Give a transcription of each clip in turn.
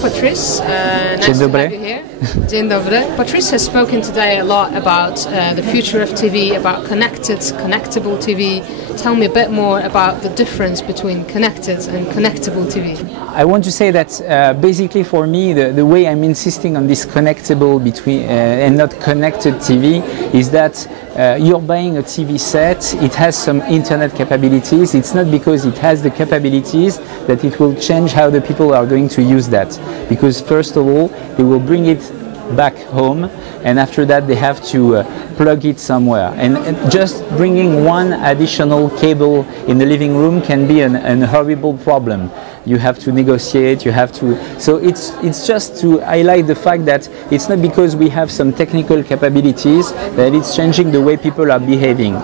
Patrice. Nice to have you here. Dzień dobry. Patrice has spoken today a lot about the future of TV, about connectable TV. Tell me a bit more about the difference between connected and connectable TV. I want to say that basically for me the way I'm insisting on this connectable between and not connected TV is that you're buying a TV set, it has some internet capabilities. It's not because it has the capabilities that it will change how the people are going to use that. Because first of all, they will bring it back home, and after that they have to plug it somewhere. And just bringing one additional cable in the living room can be an horrible problem. You have to negotiate, you have to... So it's just to highlight the fact that it's not because we have some technical capabilities that it's changing the way people are behaving.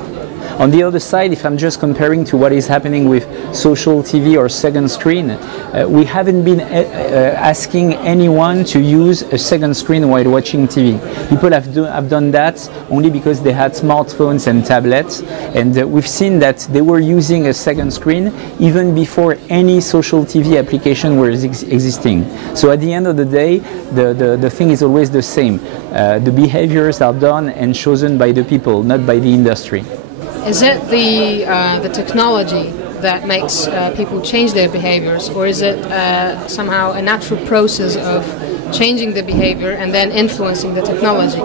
On the other side, if I'm just comparing to what is happening with social TV or second screen, we haven't been asking anyone to use a second screen while watching TV. People have done that only because they had smartphones and tablets, and we've seen that they were using a second screen even before any social TV application was existing. So at the end of the day, the thing is always the same. The behaviors are done and chosen by the people, not by the industry. Is it the technology that makes people change their behaviors, or is it somehow a natural process of changing the behavior and then influencing the technology?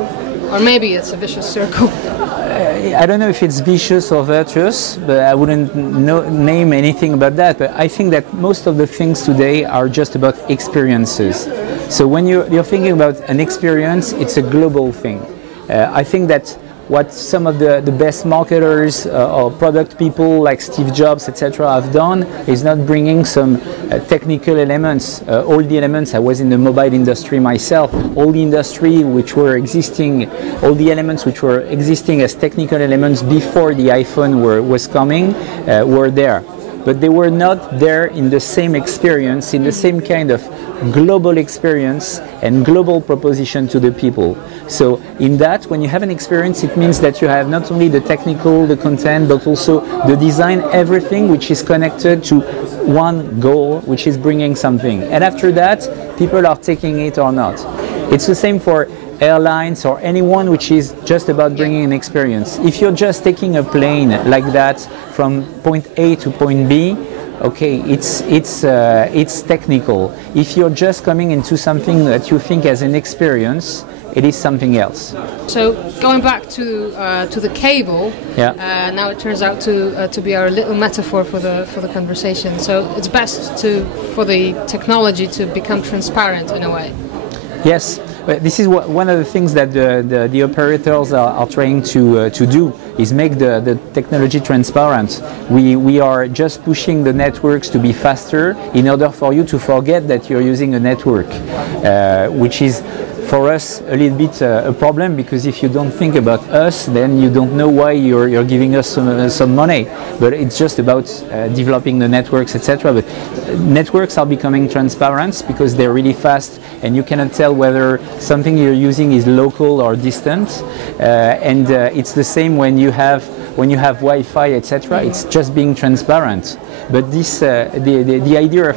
Or maybe it's a vicious circle. I don't know if it's vicious or virtuous, but I wouldn't name anything about that. But I think that most of the things today are just about experiences. So when you're thinking about an experience, it's a global thing. I think that what some of the best marketers or product people like Steve Jobs, etc. have done is not bringing some technical elements. All the elements, I was in the mobile industry myself, all the industry which were existing, all the elements which were existing as technical elements before the iPhone was coming were there. But they were not there in the same experience, in the same kind of global experience and global proposition to the people. So in that, when you have an experience, it means that you have not only the technical, the content, but also the design, everything which is connected to one goal, which is bringing something. And after that, people are taking it or not. It's the same for airlines or anyone which is just about bringing an experience. If you're just taking a plane like that from point A to point B, okay, it's technical. If you're just coming into something that you think as an experience, it is something else. So going back to the cable, yeah. Now it turns out to be our little metaphor for the conversation. So it's best for the technology to become transparent in a way. Yes. This is one of the things that the operators are trying to do, is make the technology transparent. We are just pushing the networks to be faster in order for you to forget that you're using a network, which is for us a little bit a problem, because if you don't think about us, then you don't know why you're giving us some money. But it's just about developing the networks, etc. But networks are becoming transparent because they're really fast, and you cannot tell whether something you're using is local or distant. And it's the same when you have Wi-Fi, etc. It's just being transparent. But this, the idea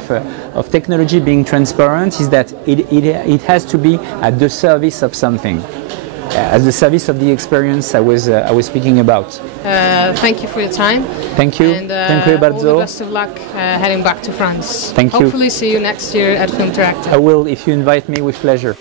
of technology being transparent is that it has to be at the service of something, at the service of the experience I was speaking about. Thank you for your time. Thank you. And Dziękuję bardzo. all the best of luck heading back to France. Thank you. Hopefully see you next year at Filmteractive. I will, if you invite me, with pleasure.